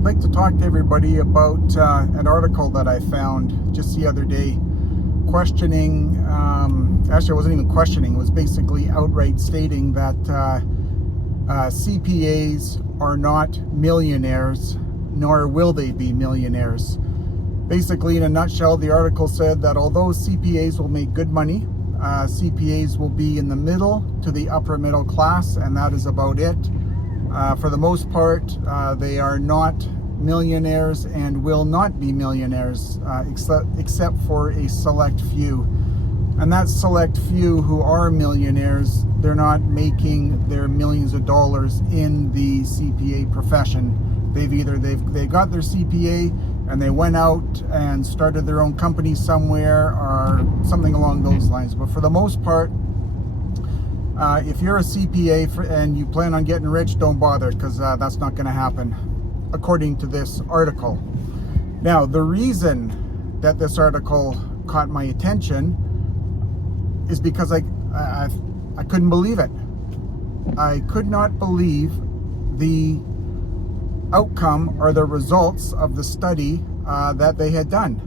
I'd like to talk to everybody about an article that I found just the other day questioning, actually it wasn't even questioning, it was basically outright stating that CPAs are not millionaires, nor will they be millionaires. Basically, in a nutshell, the article said that although CPAs will make good money, CPAs will be in the middle to the upper middle class, and that is about it. For the most part, they are not millionaires and will not be millionaires, except for a select few. And that select few who are millionaires, they're not making their millions of dollars in the CPA profession. They got their CPA and they went out and started their own company somewhere or something along those lines. But for the most part, if you're a CPA and you plan on getting rich, don't bother, because that's not going to happen, according to this article. Now, the reason that this article caught my attention is because I couldn't believe it. I could not believe the outcome or the results of the study that they had done.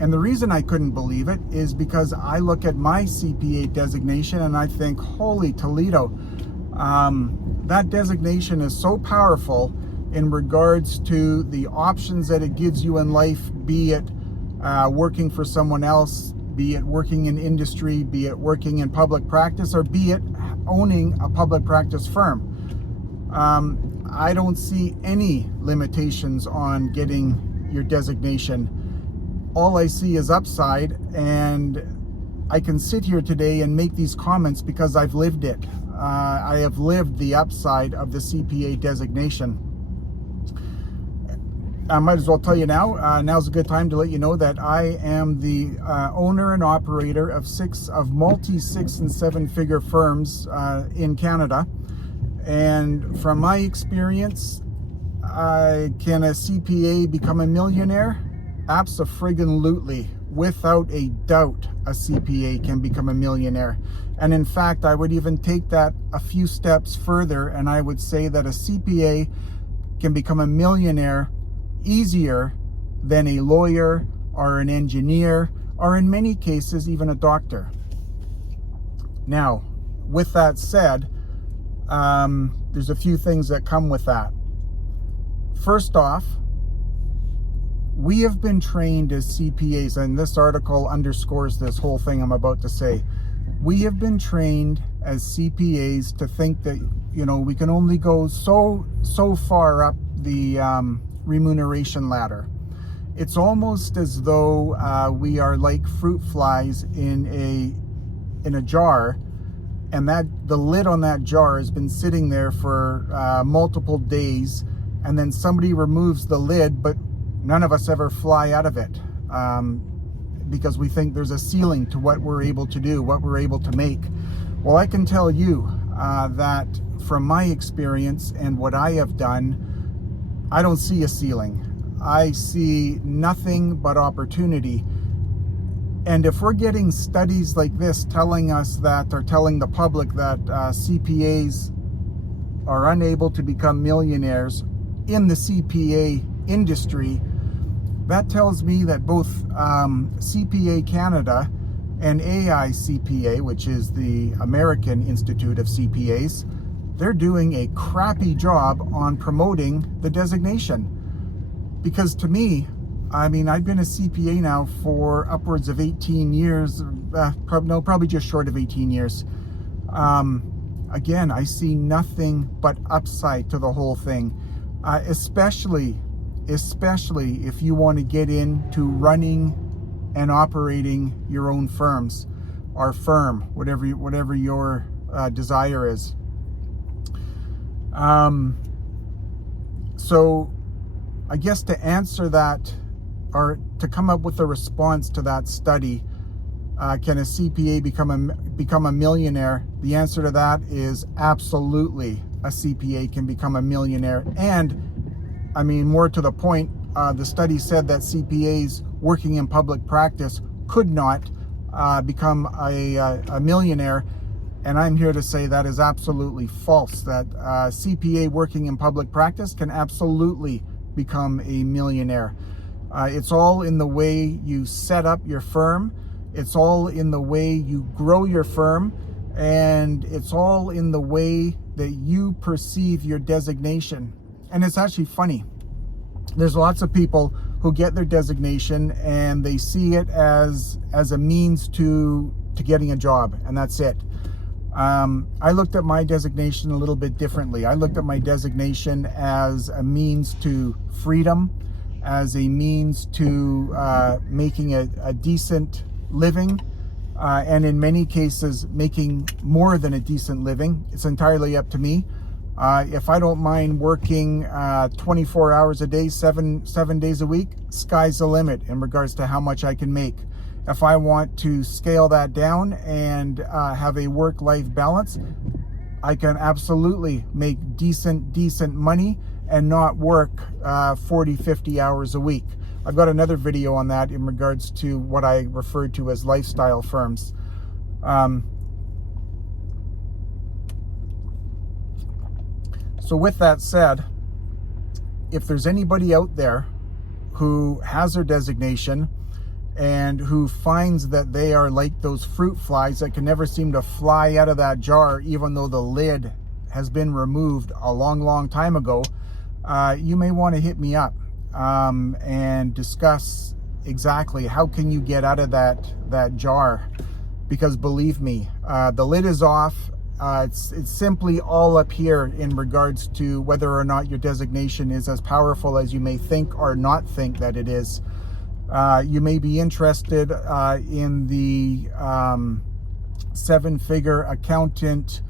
And the reason I couldn't believe it is because I look at my CPA designation and I think, holy Toledo, that designation is so powerful in regards to the options that it gives you in life, be it working for someone else, be it working in industry, be it working in public practice, or be it owning a public practice firm. I don't see any limitations on getting your designation. All I see is upside, and I can sit here today and make these comments because I've lived it. I have lived the upside of the CPA designation. I might as well tell you now, now's a good time to let you know that I am the owner and operator of multi 6 and 7 figure firms in Canada. And from my experience, can a CPA become a millionaire? Abso-friggin-lutely. Without a doubt, a CPA can become a millionaire. And in fact, I would even take that a few steps further, and I would say that a CPA can become a millionaire easier than a lawyer or an engineer, or in many cases, even a doctor. Now, with that said, there's a few things that come with that. First off, we have been trained as CPAs, and this article underscores this whole thing I'm about to say. We have been trained as CPAs to think that, we can only go so far up the remuneration ladder. It's almost as though we are like fruit flies in a jar, and that the lid on that jar has been sitting there for multiple days, and then somebody removes the lid, but none of us ever fly out of it because we think there's a ceiling to what we're able to do, what we're able to make. Well, I can tell you that from my experience and what I have done, I don't see a ceiling. I see nothing but opportunity. And if we're getting studies like this telling us that, or telling the public that CPAs are unable to become millionaires in the CPA industry, that tells me that both CPA Canada and AICPA, which is the American Institute of CPAs, they're doing a crappy job on promoting the designation. Because to me, I've been a CPA now for upwards of 18 years, probably just short of 18 years. Again, I see nothing but upside to the whole thing, especially if you want to get into running and operating your own firms, or firm, whatever your desire is. So I guess to answer that, or to come up with a response to that study, can a CPA become a millionaire? The answer to that is absolutely. A CPA can become a millionaire. And more to the point, the study said that CPAs working in public practice could not become a millionaire. And I'm here to say that is absolutely false, that CPA working in public practice can absolutely become a millionaire. It's all in the way you set up your firm. It's all in the way you grow your firm. And it's all in the way that you perceive your designation. And it's actually funny. There's lots of people who get their designation and they see it as a means to getting a job, and that's it. I looked at my designation a little bit differently. I looked at my designation as a means to freedom, as a means to making a decent living, and in many cases making more than a decent living. It's entirely up to me. If I don't mind working 24 hours a day, seven days a week, sky's the limit in regards to how much I can make. If I want to scale that down and have a work-life balance, I can absolutely make decent money and not work 40, 50 hours a week. I've got another video on that in regards to what I refer to as lifestyle firms. So with that said, if there's anybody out there who has their designation and who finds that they are like those fruit flies that can never seem to fly out of that jar, even though the lid has been removed a long time ago, you may want to hit me up and discuss exactly how can you get out of that jar. Because believe me, the lid is off. It's simply all up here in regards to whether or not your designation is as powerful as you may think or not think that it is. You may be interested in the 7-figure accountant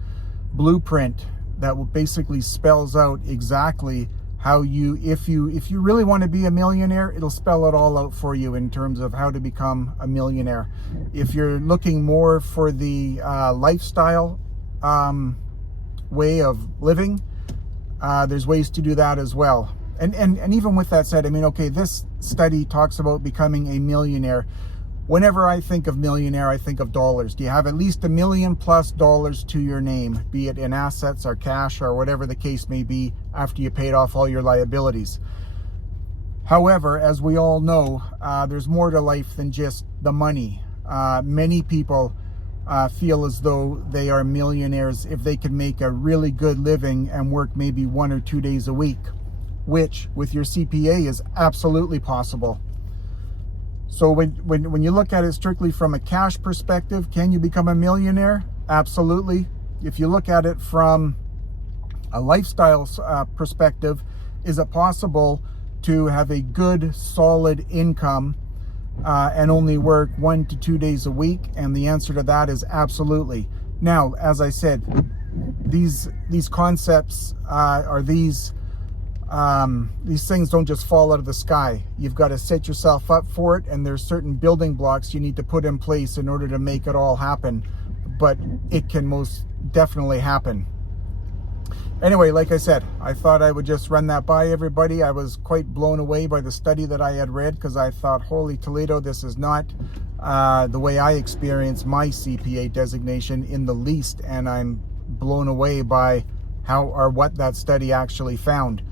blueprint that will basically spells out exactly how you, if you really want to be a millionaire, it'll spell it all out for you in terms of how to become a millionaire. If you're looking more for the lifestyle way of living, there's ways to do that as well. And even with that said, I mean, okay, this study talks about becoming a millionaire. Whenever I think of millionaire, I think of dollars. Do you have at least $1 million+ to your name, be it in assets or cash or whatever the case may be, after you paid off all your liabilities? However, as we all know, there's more to life than just the money. Many people feel as though they are millionaires if they can make a really good living and work maybe 1 or 2 days a week, which with your CPA is absolutely possible. So when you look at it strictly from a cash perspective, can you become a millionaire? Absolutely. If you look at it from a lifestyle perspective, is it possible to have a good, solid income and only work 1 to 2 days a week? And the answer to that is absolutely. Now, as I said, these concepts are these things don't just fall out of the sky. You've got to set yourself up for it, and there's certain building blocks you need to put in place in order to make it all happen. But it can most definitely happen. Anyway, like I said, I thought I would just run that by everybody. I was quite blown away by the study that I had read, because I thought, holy Toledo, this is not the way I experience my CPA designation in the least, and I'm blown away by how or what that study actually found.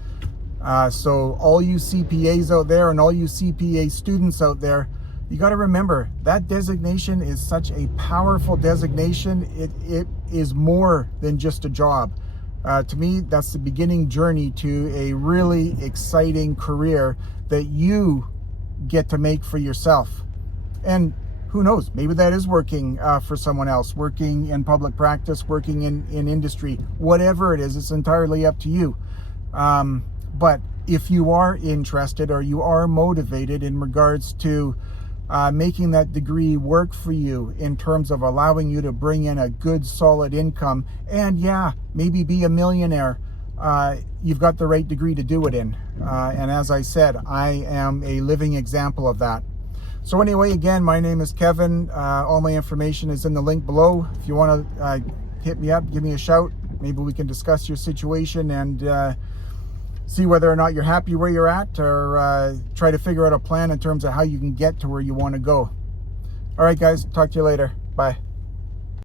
So all you CPAs out there and all you CPA students out there, you got to remember that designation is such a powerful designation. It is more than just a job. To me, that's the beginning journey to a really exciting career that you get to make for yourself. And who knows, maybe that is working for someone else, working in public practice, working in industry, whatever it is, it's entirely up to you. But if you are interested or you are motivated in regards to making that degree work for you in terms of allowing you to bring in a good, solid income, and yeah, maybe be a millionaire, you've got the right degree to do it in. And as I said, I am a living example of that. So anyway, again, my name is Kevin. All my information is in the link below. If you want to hit me up, give me a shout. Maybe we can discuss your situation and see whether or not you're happy where you're at, or try to figure out a plan in terms of how you can get to where you want to go. All right, guys, talk to you later. Bye.